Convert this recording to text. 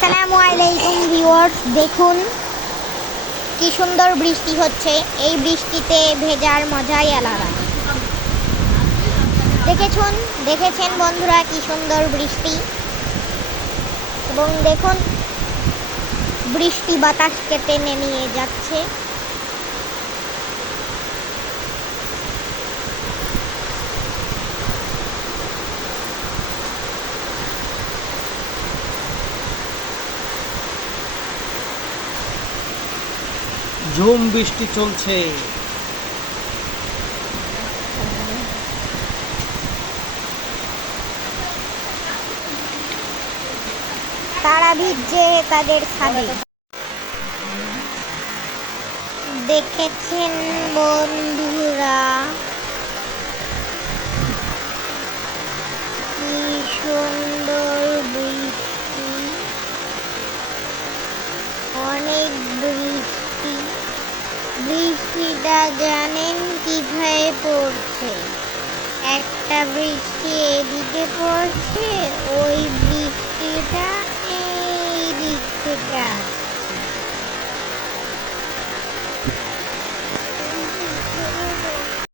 আসসালামু আলাইকুম ভিউয়ার্স, দেখুন কি সুন্দর বৃষ্টি হচ্ছে। এই বৃষ্টিতে ভেজার মজাই আলাদা। দেখেছেন বন্ধুরা কি সুন্দর বৃষ্টি, এবং দেখুন বৃষ্টি বাতাসকে টেনে নিয়ে যাচ্ছে। ঝুম বৃষ্টি চলছে। তারা ভিজছে তাদের ছাদে। দেখেছেন বন্ধুরা কি সুন্দর বৃষ্টি, অনেক বৃষ্টি। বৃষ্টিটা জানেন কিভাবে পড়ছে? একটা বৃষ্টি এদিকে পড়ছে, ওই বৃষ্টিটা এই দিক থেকে আসছে।